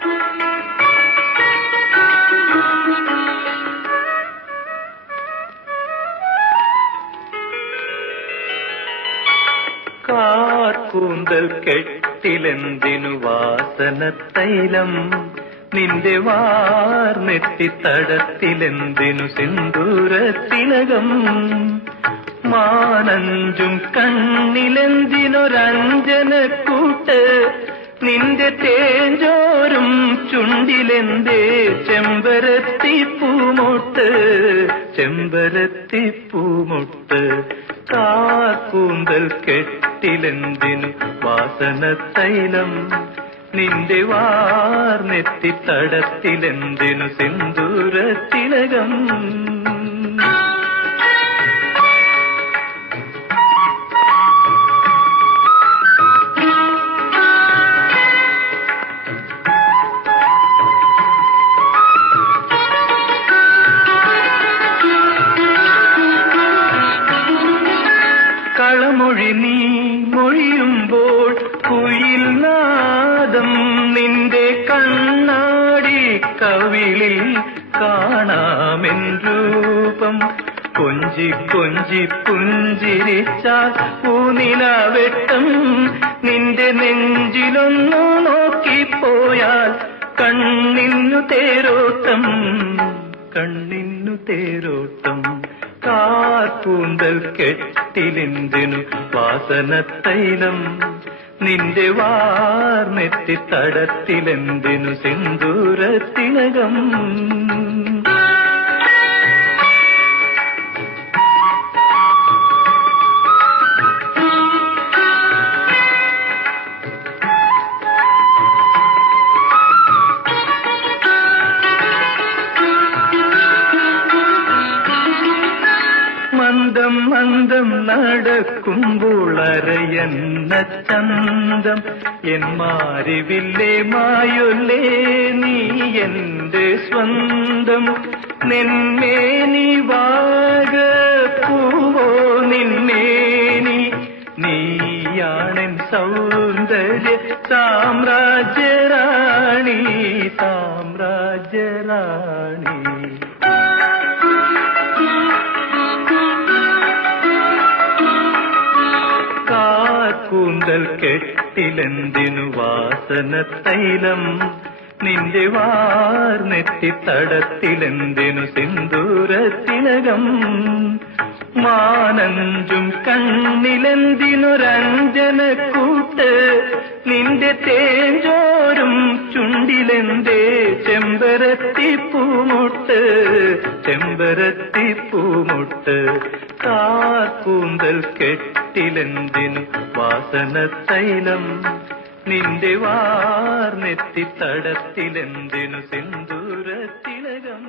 കാർക്കൂന്തൽ കെട്ടിലെന്തിനു വാസനത്തൈലം, നിന്റെ വാർനെറ്റിത്തടത്തിലെന്തിനു സിന്ദൂരത്തിലകം, മാനഞ്ചും കണ്ണിലെന്തിനൊരഞ്ജനക്കൂട്ട്, നിന്റെ തേജോരും ചുണ്ടിലെന്തേ ചെമ്പരത്തിപ്പൂമൊട്ട്, ചെമ്പരത്തിപ്പൂമൊട്ട്. കാർക്കൂന്തൽ കെട്ടിലെന്തിനു വാസനത്തൈലം, നിന്റെ വാർനെറ്റിത്തടത്തിലെന്തിനു സിന്ദൂരത്തിലകം. കളമൊഴി നീ മൊഴിയുമ്പോൾ കുയിൽ നാദം, നിന്റെ കണ്ണാടി കവിളിൽ കാണാമെൻ രൂപം. കൊഞ്ചി കൊഞ്ചി പുഞ്ചിരിച്ചാൽ പൂനിലവെട്ടം, നിന്റെ നെഞ്ചിലൊന്നു നോക്കിപ്പോയാൽ കണ്ണിന്നു തേരോട്ടം, കണ്ണിന്നു തേരോട്ടം. കാർക്കൂന്തൽ കെട്ടിലെന്തിനു വാസനത്തൈലം, നിന്റെ വാർനെറ്റിത്തടത്തിലെന്തിനു സിന്ദൂരത്തിലകം. മന്ദം മന്ദം നടക്കുമ്പോൾ അരയന്ന ചന്തം, എൻ മാരിവില്ലേ മായൊല്ലേ നീ എന്റെ സ്വന്തം. നിന്മേനി വാഗപ്പൂവോ നിന്മേനി, നീയാണെൻ സൗന്ദര്യ സാമ്രാജ്യറാണി, സാമ്രാജ്യറാണി. കാർക്കൂന്തൽ കെട്ടിലെന്തിനു വാസനത്തൈലം, നിന്റെ വാർനെറ്റിത്തടത്തിലെന്തിനു സിന്ദൂരത്തിലകം, മാനഞ്ചും കണ്ണിലെന്തിനൊരഞ്ജനക്കൂട്ട്, നിന്റെ തേജോരും ചുണ്ടിലെന്തേ ചെമ്പരത്തിപ്പൂമൊട്ട്, ചെമ്പരത്തിപ്പൂമൊട്ട്. കാർക്കൂന്തൽ കെട്ടിലെന്തിനു വാസനത്തൈലം, നിന്റെ വാർനെറ്റിത്തടത്തിലെന്തിനു സിന്ദൂരത്തിലകം.